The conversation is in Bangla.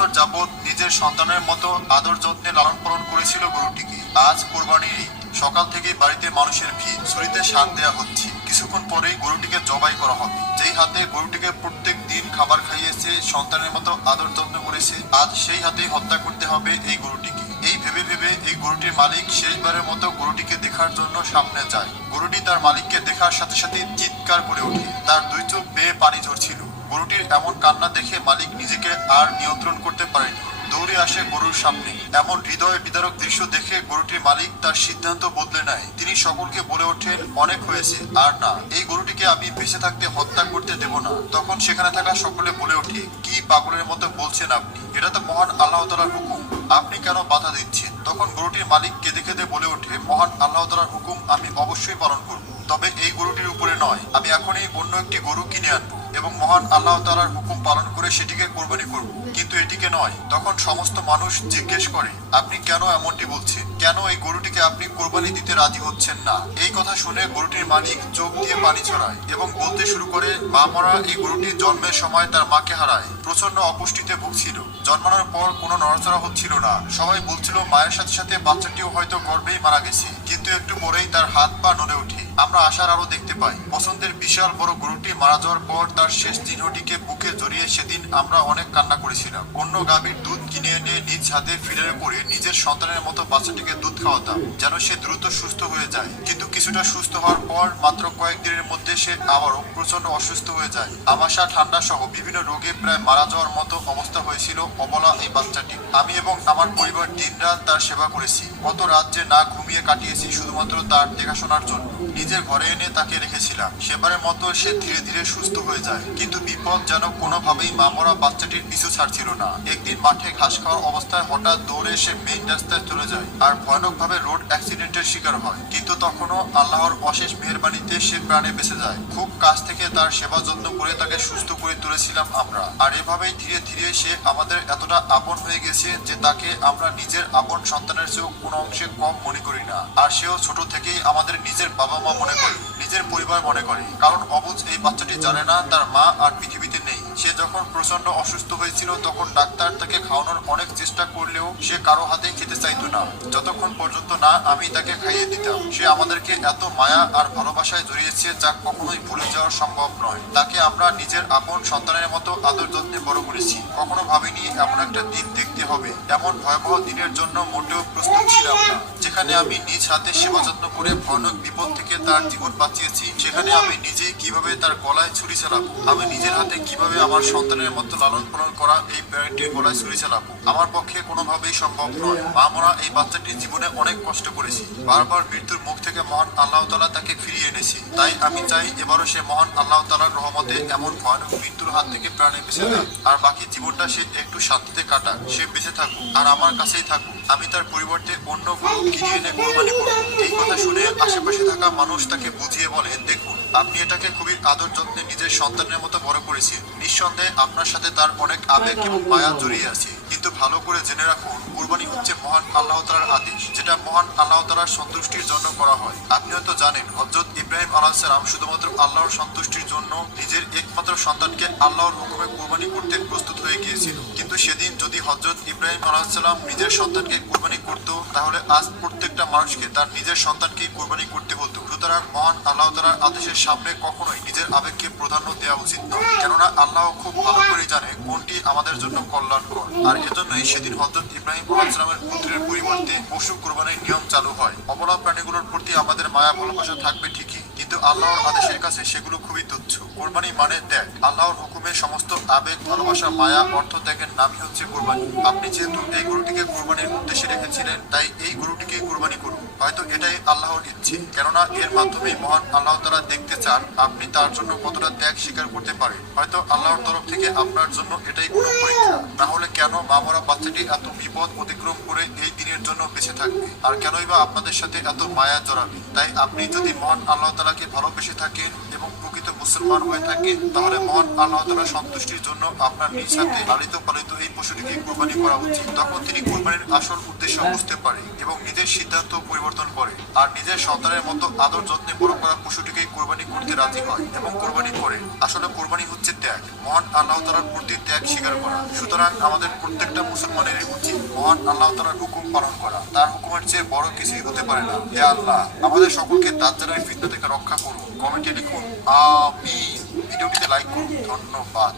বছর যাবৎ নিজের সন্তানের মতো আদর যত্নে লালন পালন করেছিল গরুটিকে। আজ কোরবানির ঈদ, সকাল থেকে বাড়িতে মানুষের ভিড়, ছুরিতে সার দেওয়া হচ্ছে। কিছুক্ষণ পরেই গরুটিকে জবাই করা হবে। যেই হাতে গরুটিকে প্রত্যেক দিন খাবার খাইয়েছে, সন্তানের মতো আদর যত্ন করেছে, আজ সেই হাতেই হত্যা করতে হবে এই গরুটিকে। এই ভেবে ভেবে এই গরুটির মালিক শেষবারের মতো গরুটিকে দেখার জন্য সামনে যায়। গরুটি তার মালিককে দেখার সাথে সাথে চিৎকার করে ওঠে। তার দুই চোখ বেয়ে পানি ঝরছিল। গরুটির এমন কান্না দেখে মালিক নিজেকে আর নিয়ন্ত্রণ করতে পারেনি। দৌড়ে আসে গরুর সামনে। এমন হৃদয় বিদারক দৃশ্য দেখে গরুটির মালিক তার সিদ্ধান্ত বদলে নেয়। তিনি সকলকে বলে ওঠেন, অনেক হয়েছে, আর না, এই গরুটিকে আমি বেঁচে থাকতে হত্যা করতে দেব না। তখন সেখানে থাকা সকলে বলে ওঠে, কি পাগলের মতো বলছেন আপনি? এটা তো মহান আল্লাহ তাআলার হুকুম, আপনি কেন বাধা দিচ্ছেন? তখন গরুটির মালিক কেঁদে কেঁদে বলে ওঠে, মহান আল্লাহ তাআলার হুকুম আমি অবশ্যই পালন করব, তবে এই গরুটির উপরে নয়। আমি এখনই অন্য একটি গরু কিনে আনবো এবং মহান আল্লাহ তাআলার হুকুম পালন করে সেটিকে কোরবানি করব, কিন্তু এটিকে নয়। তখন সমস্ত মানুষ জিজ্ঞেস করে, আপনি কেন এমনটি বলছেন? কেন এই গরুটিকে আপনি কোরবানি দিতে রাজি হচ্ছেন না? এই কথা শুনে গরুটির মালিক চোখ দিয়ে পানি ছড়ায় এবং বলতে শুরু করে, মা মরা এই গরুটি জন্মের সময় তার মাকে হারায়। প্রচন্ড অপুষ্টিতে ভুগছিল। জন্মানোর পর কোনো নড়াচড়া হচ্ছিল না। সবাই বলছিল মায়ের সাথে সাথে বাচ্চাটিও হয়তো গর্ভেই মারা গেছে। কিন্তু একটু পরেই তার হাত পা নড়ে ওঠে। আমরা আশার আলো দেখতে পাই। পছন্দের বিশাল বড় গরুটি মারা যাওয়ার পর তার শেষ চিহ্নটিকে বুকে জড়িয়ে সেদিন আমরা অনেক কান্না করেছিলাম। অন্য গাভীর দুধ কিনে এনে নিজ হাতে ফিডারে করে নিজের সন্তানের মতো বাচ্চাটিকে দুধ খাওয়াতাম, যেন সে দ্রুত সুস্থ হয়ে যায়। কিন্তু কিছুটা সুস্থ হওয়ার পর মাত্র কয়েকদিনের মধ্যে সে আবারও প্রচন্ড অসুস্থ হয়ে যায়। আমাশা, ঠান্ডা সহ বিভিন্ন রোগে প্রায় মারা যাওয়ার মতো অবস্থা হয়েছিল অবলা এই বাচ্চাটি। আমি এবং আমার পরিবার দিনরাত তার সেবা করেছি। কত রাত যে না ঘুমিয়ে কাটিয়েছি শুধুমাত্র তার দেখাশোনার জন্য। নিজের ঘরে এনে তাকে রেখেছিলাম। সেবারের মতো সে ধীরে ধীরে সুস্থ হয়ে যায়। কিন্তু বিপদ যেন কোনোভাবেই মামরা বাচ্চাটির পিছু ছাড়ছিল না। একদিন মাঠে ঘাস খাওয়ার অবস্থায় হঠাৎ দৌড়ে সে মেইন রাস্তায় চলে যায় আর ভয়ানকভাবে রোড অ্যাক্সিডেন্টের শিকার হয়। কিন্তু তখনও আল্লাহর অশেষ মেহেরবানিতে সে প্রাণে বেঁচে যায়। খুব কাছ থেকে তার সেবা যত্ন করে তাকে সুস্থ করে তুলেছিলাম আমরা। আর এভাবেই ধীরে ধীরে সে আমাদের এতটা আপন হয়ে গেছে যে তাকে আমরা নিজের আপন সন্তানের চেয়েও কোনো অংশে কম মনে করি না। আর সেও ছোট থেকেই আমাদের নিজের বাবা মা মনে করে, নিজের পরিবার মনে করে। কারণ অবুঝ এই বাচ্চাটি জানে না তার মা আর পৃথিবীতে নেই। সে যখন প্রচন্ড অসুস্থ হয়েছিল তখন ডাক্তার তাকে খাওয়ানোর অনেক চেষ্টা করলেও সে কারো হাতে খেতে চাইতো না, যতক্ষণ পর্যন্ত না আমি তাকে খাইয়ে দিতাম। সে আমাদেরকে এত মায়া আর ভালোবাসায় জড়িয়েছে যা কখনোই ভুলে যাওয়া সম্ভব নয়। তাকে আমরা নিজের আপন সন্তানের মতো আদর যত্নে বড় করেছি। কখনো ভাবিনি এমন একটা দিন দেখতে হবে। এমন ভয়াবহ দিনের জন্য মোটেও প্রস্তুত ছিলাম না। যেখানে আমি নিজ হাতে সেবা যত্ন করে ভয়ানক বিপদ থেকে তার জীবন বাঁচিয়েছি, সেখানে আমি নিজেই কিভাবে তার গলায় ছুরি চালাবো? আমি নিজের হাতে কিভাবে আমার সন্তানের মতো লালন পালন করা এই প্যারেন্টের গলায় ছুরি চালাবো? আমার পক্ষে কোনোভাবেই সম্ভব নয়। মা মরা এই বাচ্চাটির জীবনে অনেক কষ্ট করেছি। বারবার মৃত্যুর মুখ থেকে মহান আল্লাহ তাআলা তাকে ফিরিয়ে এনেছি। তাই আমি চাই এবারও সে মহান আল্লাহ তাআলার রহমতে এমন ভয়ানক মৃত্যুর হাত থেকে প্রাণে বেঁচে যাক। আর বাকি জীবনটা সে একটু শান্তিতে কাটাক। সে বেঁচে থাকুক আর আমার কাছেই থাকুক। আমি তার পরিবর্তে অন্য গরু কিনে এনে কোরবানি করব। এই কথা শুনে আশেপাশে থাকা মানুষ তাকে বুঝিয়ে বলে, দেখুন, আপনি এটাকে খুবই আদর যত্নে নিজের সন্তানের মতো বড় করেছেন। নিঃসন্দেহে আপনার সাথে তার অনেক আবেগ এবং মায়া জড়িয়ে আছে। কিন্তু ভালো করে জেনে রাখুন, কুরবানি হচ্ছে মহান আল্লাহ তাআলার আদেশ, যেটা মহান আল্লাহ তাআলার সন্তুষ্টির জন্য করা হয়। আপনি হয়তো জানেন, হযরত ইব্রাহিম আলাইহিস সালাম শুধুমাত্র আল্লাহর সন্তুষ্টির জন্য নিজের একমাত্র সন্তানকে আল্লাহর হুকুমে কুরবানি করতে প্রস্তুত হয়ে গিয়েছিল। কিন্তু সেদিন যদি হযরত ইব্রাহিম আলাইহিস সালাম নিজের সন্তানকে কুরবানি করত, তাহলে আজ প্রত্যেকটা মানুষকে তার নিজের সন্তানকেই কুরবানি করতে হতো। সুতরাং মহান আল্লাহ তাআলার আদেশের সামনে কখনোই নিজের আবেগকে প্রাধান্য দেওয়া উচিত নয়। কেননা আল্লাহ খুব ভালো করে জানে কোনটি আমাদের জন্য কল্যাণকর। আর এজন্যই সেদিন হযরত ইব্রাহিম আলাইহিস সালামের পুত্রের পরিবর্তে পশু কুরবানির নিয়ম চালু হয়। অবলা প্রাণীগুলোর প্রতি আমাদের মায়া ভালোবাসা থাকবে ঠিকই, কিন্তু আল্লাহর আদেশের কাছে সেগুলো খুবই তুচ্ছ। কোরবানি মানে ত্যাগ। আল্লাহর হুকুমে সমস্ত আবেগ, ভালোবাসা, মায়া, অর্থ ত্যাগের নামই হচ্ছে কোরবানি। আপনি যেহেতু এই গরুটিকে কোরবানির উদ্দেশ্যে রেখেছিলেন, তাই এই গরুটিকেই কোরবানি করুন। হয়তো এটাই আল্লাহর ইচ্ছে, কেননা এর মাধ্যমে মহান আল্লাহ তাআলা দেখতে চান আপনি তার জন্য কতটা ত্যাগ স্বীকার করতে পারেন। হয়তো আল্লাহর তরফ থেকে আপনার জন্য এটাই কোনো পরীক্ষা। না হলে কেন মামরা বাচ্চাটি এত বিপদ অতিক্রম করে এই দিনের জন্য বেঁচে থাকবে? আর কেনই বা আপনাদের সাথে এত মায়া জড়াবে? তাই আপনি যদি মহান আল্লাহ তাআলাকে ভালোবেসে থাকেন এবং প্রকৃত মুসলমান হয়ে থাকে, তাহলে মহান আল্লাহ তাআলার সন্তুষ্টির জন্য আপনার নিজ হাতে লালিত পালিত এই পশুটিকে কুরবানি করা উচিত। তখন তিনি কুরবানির আসল উদ্দেশ্য বুঝতে পারে এবং নিজের সিদ্ধান্ত পরিবর্তন করে আর নিজের সন্তানের মতো আদর যত্নে বড় করা পশুটিকে কুরবানি করতে রাজি হয় এবং কুরবানি করে। আসলে কুরবানি হচ্ছে ত্যাগ, মহান আল্লাহ তাআলার প্রতি ত্যাগ স্বীকার করা। সুতরাং আমাদের প্রত্যেকটা মুসলমানেরই উচিত মহান আল্লাহ তাআলার হুকুম পালন করা। তার হুকুমের চেয়ে বড় কিছুই হতে পারে না। হে আল্লাহ, আমাদের সকলকে দাজ্জালের ফিতনা থেকে রক্ষা করুন। কমেন্টে লিখুন আমিন। ভিডিওটিতে লাইক করুন। ধন্যবাদ।